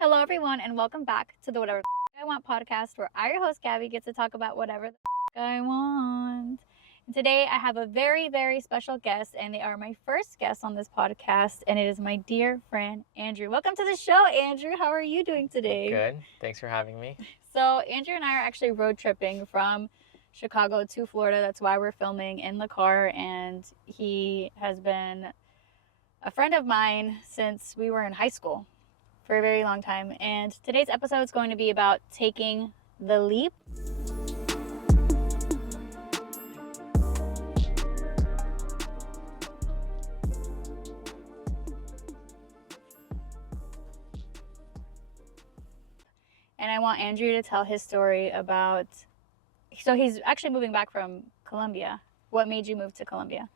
Hello, everyone, and welcome back to the Whatever I Want podcast, where I, your host, Gabby, get to talk about whatever I want. And today, I have a very, very special guest, and they are my first guest on this podcast, and it is my dear friend, Andrew. Welcome to the show, Andrew. How are you doing today? Good. Thanks for having me. So, Andrew and I are actually road tripping from Chicago to Florida. That's why we're filming in the car, and he has been a friend of mine since we were in high school. For a very long time. And today's episode is going to be about taking the leap. And I want Andrew to tell his story about, so he's actually moving back from Colombia. What made you move to Colombia?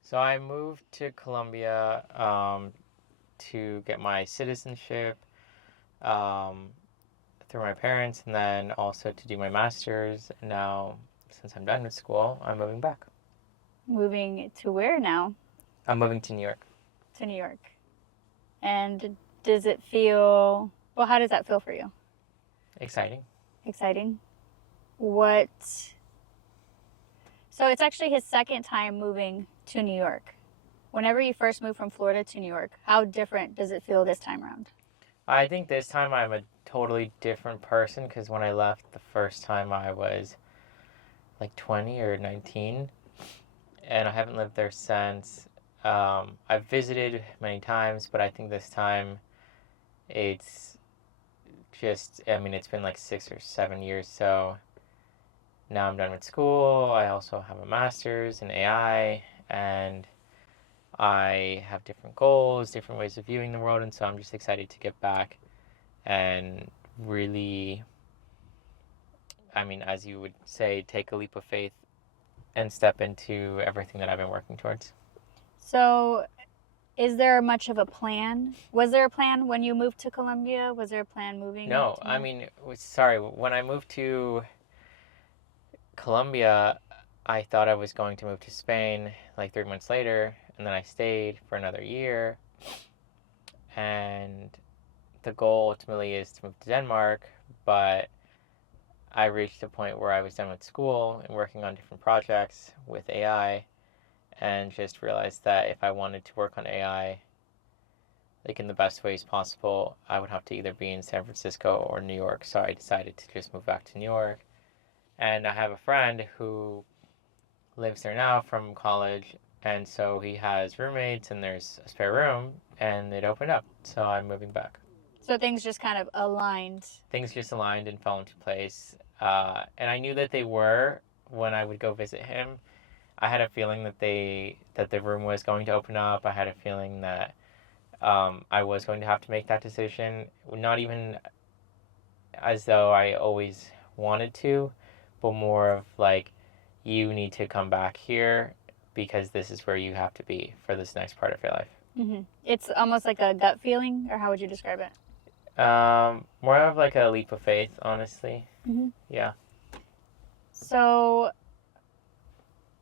So I moved to Colombia to get my citizenship through my parents, and then also to do my master's. And now, since I'm done with school, I'm moving back. Moving to where now? I'm moving to New York. To New York. And does it feel, well, how does that feel for you? Exciting. Exciting. What? So it's actually his second time moving to New York. Whenever you first moved from Florida to New York, how different does it feel this time around? I think this time I'm a totally different person, because when I left the first time I was like 20 or 19, and I haven't lived there since. I've visited many times, but I think this time it's just, it's been like 6 or 7 years, so now I'm done with school. I also have a master's in AI, and I have different goals, different ways of viewing the world, and so I'm just excited to get back and really, as you would say, take a leap of faith and step into everything that I've been working towards. So, is there much of a plan? Was there a plan when you moved to Colombia? Was there a plan moving? No, when I moved to Colombia, I thought I was going to move to Spain like 3 months later, and then I stayed for another year, and the goal ultimately is to move to Denmark, but I reached a point where I was done with school and working on different projects with AI, and just realized that if I wanted to work on AI like in the best ways possible, I would have to either be in San Francisco or New York, so I decided to just move back to New York. And I have a friend who lives there now from college, and so he has roommates, and there's a spare room, and it opened up, so I'm moving back. So things just kind of aligned. Things just aligned and fell into place, and I knew that they were when I would go visit him. I had a feeling that the room was going to open up. I had a feeling that I was going to have to make that decision, not even as though I always wanted to, but more of like, you need to come back here because this is where you have to be for this next part of your life. Mm-hmm. It's almost like a gut feeling, or how would you describe it? More of like a leap of faith, honestly. Mm-hmm. Yeah. So,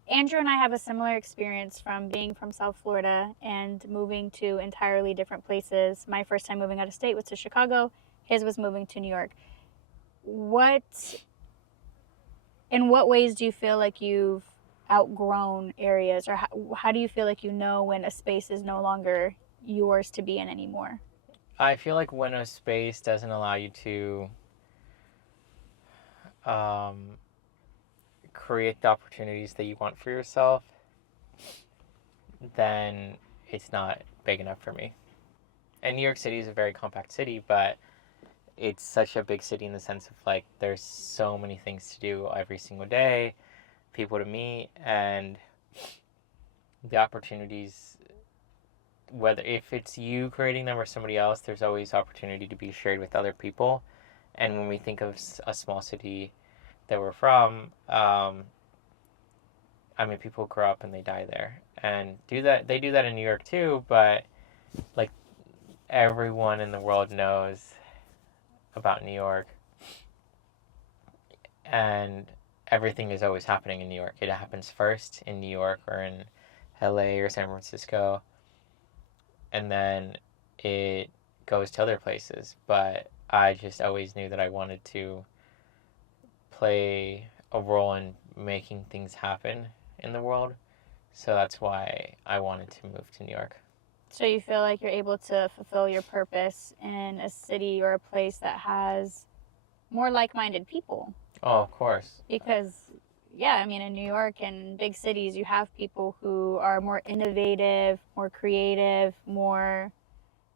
Andrew and I have a similar experience from being from South Florida and moving to entirely different places. My first time moving out of state was to Chicago. His was moving to New York. In what ways do you feel like you've outgrown areas, or how do you feel like you know when a space is no longer yours to be in anymore? I feel like when a space doesn't allow you to create the opportunities that you want for yourself, then it's not big enough for me. And New York City is a very compact city, but it's such a big city in the sense of like there's so many things to do every single day, people to meet, and the opportunities, whether if it's you creating them or somebody else, there's always opportunity to be shared with other people. And when we think of a small city that we're from, people grow up and they die there, and they do that in New York too, but like everyone in the world knows about New York, and everything is always happening in New York. It happens first in New York or in LA or San Francisco, and then it goes to other places. But I just always knew that I wanted to play a role in making things happen in the world. So that's why I wanted to move to New York. So you feel like you're able to fulfill your purpose in a city or a place that has more like-minded people? Oh, of course. Because, yeah, I mean, in New York and big cities, you have people who are more innovative, more creative, more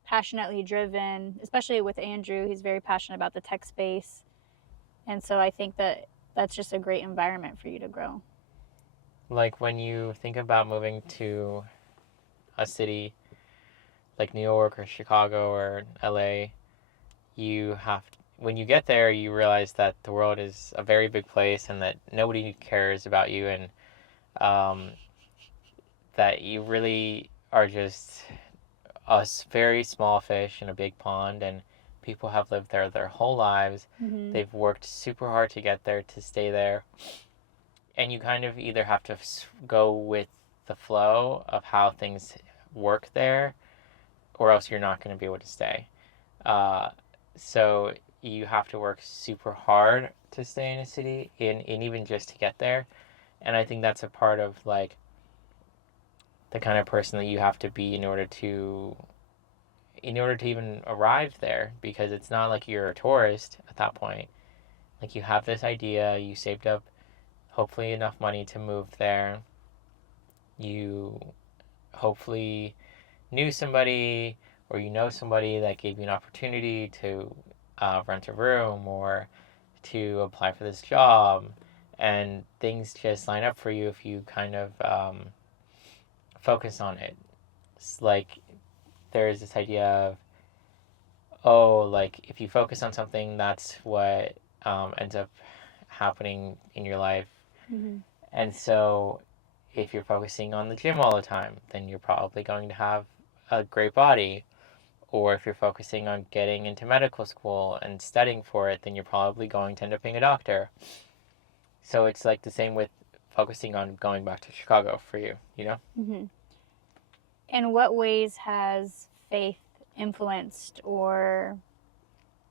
passionately driven, especially with Andrew. He's very passionate about the tech space. And so I think that that's just a great environment for you to grow. Like when you think about moving to a city like New York or Chicago or LA, when you get there, you realize that the world is a very big place and that nobody cares about you, and that you really are just a very small fish in a big pond, and people have lived there their whole lives. Mm-hmm. They've worked super hard to get there, to stay there. And you kind of either have to go with the flow of how things work there, or else you're not going to be able to stay. So you have to work super hard to stay in a city, and even just to get there. And I think that's a part of like the kind of person that you have to be in order to even arrive there, because it's not like you're a tourist at that point. Like, you have this idea, you saved up hopefully enough money to move there, you hopefully knew somebody, or you know somebody that gave you an opportunity to rent a room or to apply for this job, and things just line up for you if you kind of focus on it. It's like there's this idea of, oh, like if you focus on something, that's what ends up happening in your life. Mm-hmm. And so if you're focusing on the gym all the time, then you're probably going to have a great body. Or if you're focusing on getting into medical school and studying for it, then you're probably going to end up being a doctor. So it's like the same with focusing on going back to Chicago for you, you know? Mm-hmm. In what ways has faith influenced or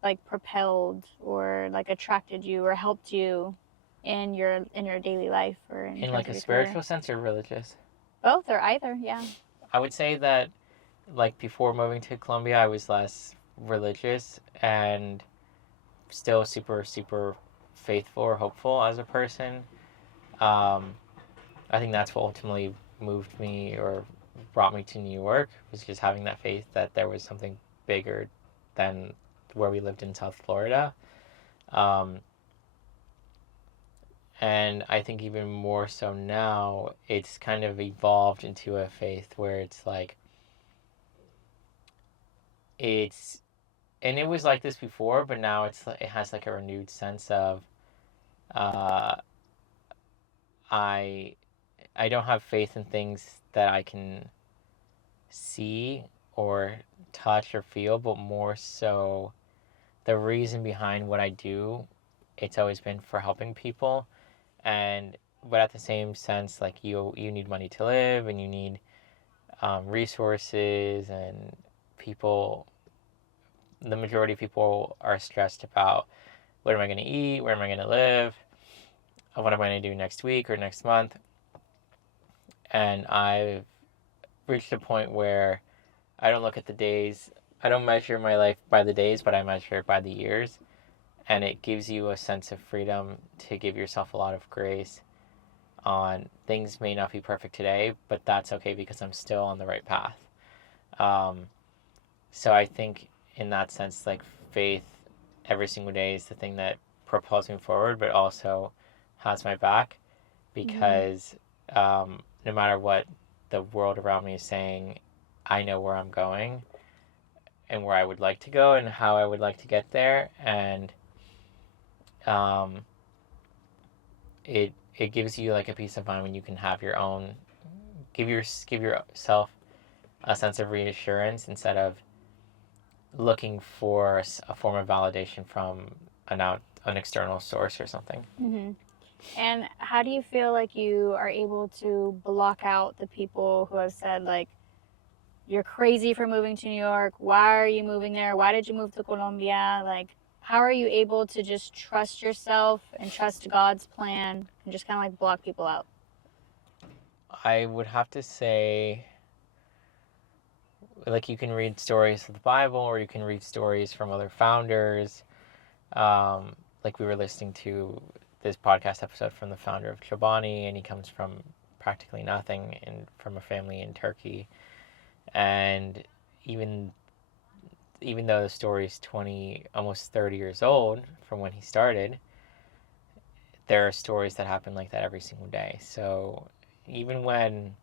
like propelled or like attracted you or helped you in your daily life or in like a spiritual sense or religious? Both or either, yeah. I would say that like before moving to Colombia, I was less religious and still super, super faithful or hopeful as a person. I think that's what ultimately moved me or brought me to New York, was just having that faith that there was something bigger than where we lived in South Florida. And I think even more so now, it's kind of evolved into a faith where it's like, and it was like this before, but now it has like a renewed sense of, I don't have faith in things that I can see or touch or feel, but more so the reason behind what I do, it's always been for helping people. But at the same sense, like you need money to live, and you need resources, and the majority of people are stressed about, what am I going to eat, where am I going to live, what am I going to do next week or next month. And I've reached a point where I don't look at the days. I don't measure my life by the days, but I measure it by the years. And it gives you a sense of freedom to give yourself a lot of grace on things may not be perfect today, but that's okay because I'm still on the right path. So I think in that sense, like faith every single day is the thing that propels me forward, but also has my back, because no matter what the world around me is saying, I know where I'm going and where I would like to go and how I would like to get there. And it gives you like a peace of mind when you can have your own, give yourself a sense of reassurance instead of looking for a form of validation from an external source or something. Mm-hmm. And how do you feel like you are able to block out the people who have said, like, you're crazy for moving to New York. Why are you moving there? Why did you move to Colombia? Like, how are you able to just trust yourself and trust God's plan and just kind of like block people out? I would have to say, like, you can read stories of the Bible, or you can read stories from other founders. Like, we were listening to this podcast episode from the founder of Chobani, and he comes from practically nothing and from a family in Turkey. And even though the story is 20, almost 30 years old from when he started, there are stories that happen like that every single day. So even when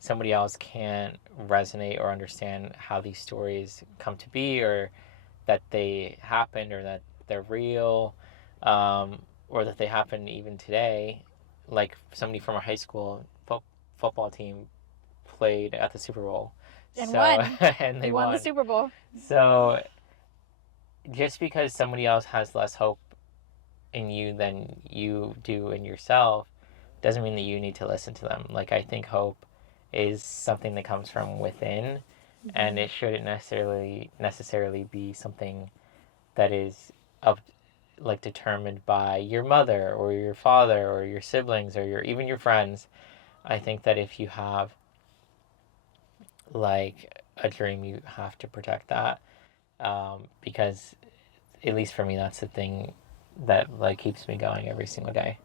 somebody else can't resonate or understand how these stories come to be, or that they happened, or that they're real, or that they happen even today, like somebody from our high school football team played at the Super Bowl. And won. And they won the Super Bowl. So just because somebody else has less hope in you than you do in yourself doesn't mean that you need to listen to them. Like, I think hope is something that comes from within, and it shouldn't necessarily be something that is determined by your mother or your father or your siblings or even your friends. I think that if you have like a dream, you have to protect that, because at least for me, that's the thing that like keeps me going every single day.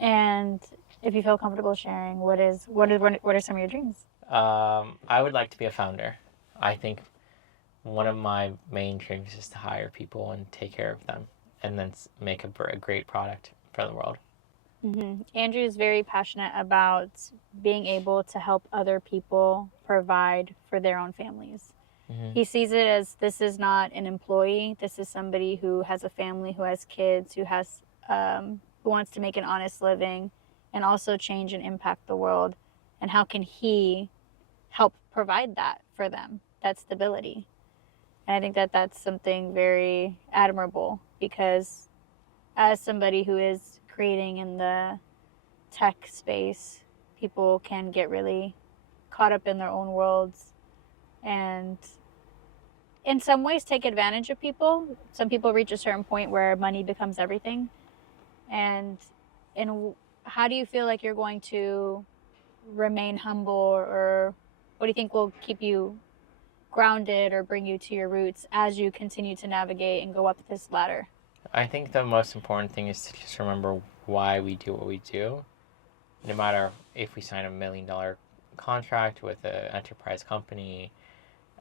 And if you feel comfortable sharing, what are some of your dreams? I would like to be a founder. I think one of my main dreams is to hire people and take care of them, and then make a great product for the world. Mm-hmm. Andrew is very passionate about being able to help other people provide for their own families. Mm-hmm. He sees it as, this is not an employee. This is somebody who has a family, who has kids, who wants to make an honest living and also change and impact the world. And how can he help provide that for them, that stability? And I think that that's something very admirable, because as somebody who is creating in the tech space, people can get really caught up in their own worlds and in some ways take advantage of people. Some people reach a certain point where money becomes everything. And how do you feel like you're going to remain humble, or what do you think will keep you grounded or bring you to your roots as you continue to navigate and go up this ladder? I think the most important thing is to just remember why we do what we do. No matter if we sign $1 million contract with an enterprise company,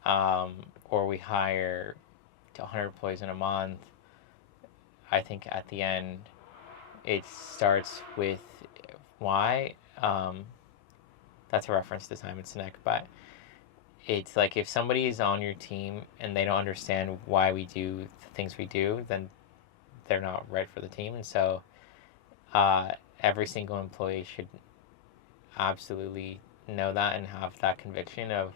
or we hire 100 employees in a month, I think at the end it starts with why. That's a reference to Simon Sinek, but it's like, if somebody is on your team and they don't understand why we do the things we do, then they're not right for the team. And so every single employee should absolutely know that and have that conviction of,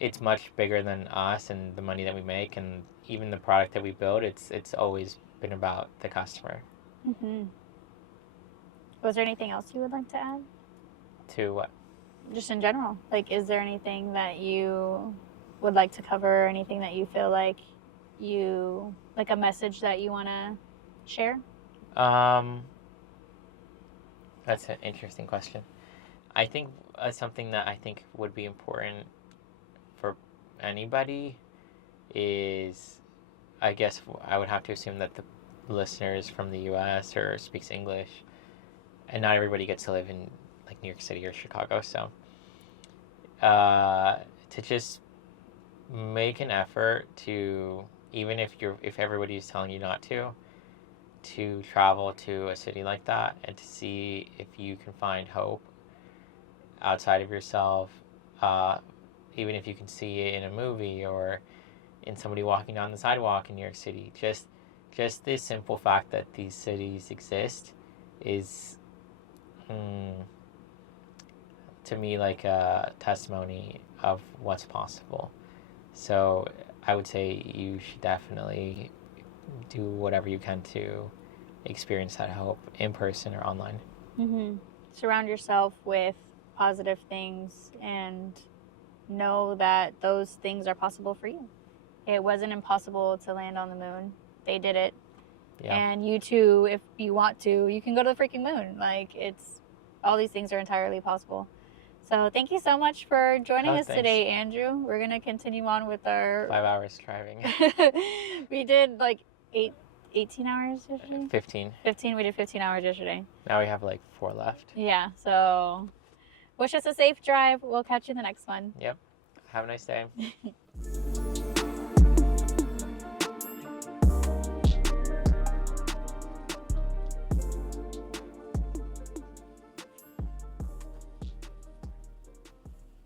it's much bigger than us and the money that we make and even the product that we build. It's always been about the customer. Mm-hmm. Was there anything else you would like to add? To what? Just in general. Like, is there anything that you would like to cover? Anything that you feel like a message that you want to share? That's an interesting question. I think something that I think would be important for anybody is, I guess I would have to assume that the listeners from the US or speaks English, and not everybody gets to live in like New York City or Chicago. So to just make an effort to, even if everybody is telling you not to travel to a city like that and to see if you can find hope outside of yourself, even if you can see it in a movie or in somebody walking down the sidewalk in New York City. Just this simple fact that these cities exist is to me like a testimony of what's possible. So I would say you should definitely do whatever you can to experience that hope in person or online. Mm-hmm. Surround yourself with positive things and know that those things are possible for you. It wasn't impossible to land on the moon. They did it. Yeah. And you too, if you want to, you can go to the freaking moon. Like, it's, all these things are entirely possible. So thank you so much for joining us today, Andrew. We're going to continue on with our 5 hours driving. We did like 18 hours yesterday? 15. 15. We did 15 hours yesterday. Now we have like 4 left. Yeah. So wish us a safe drive. We'll catch you in the next one. Yep. Have a nice day.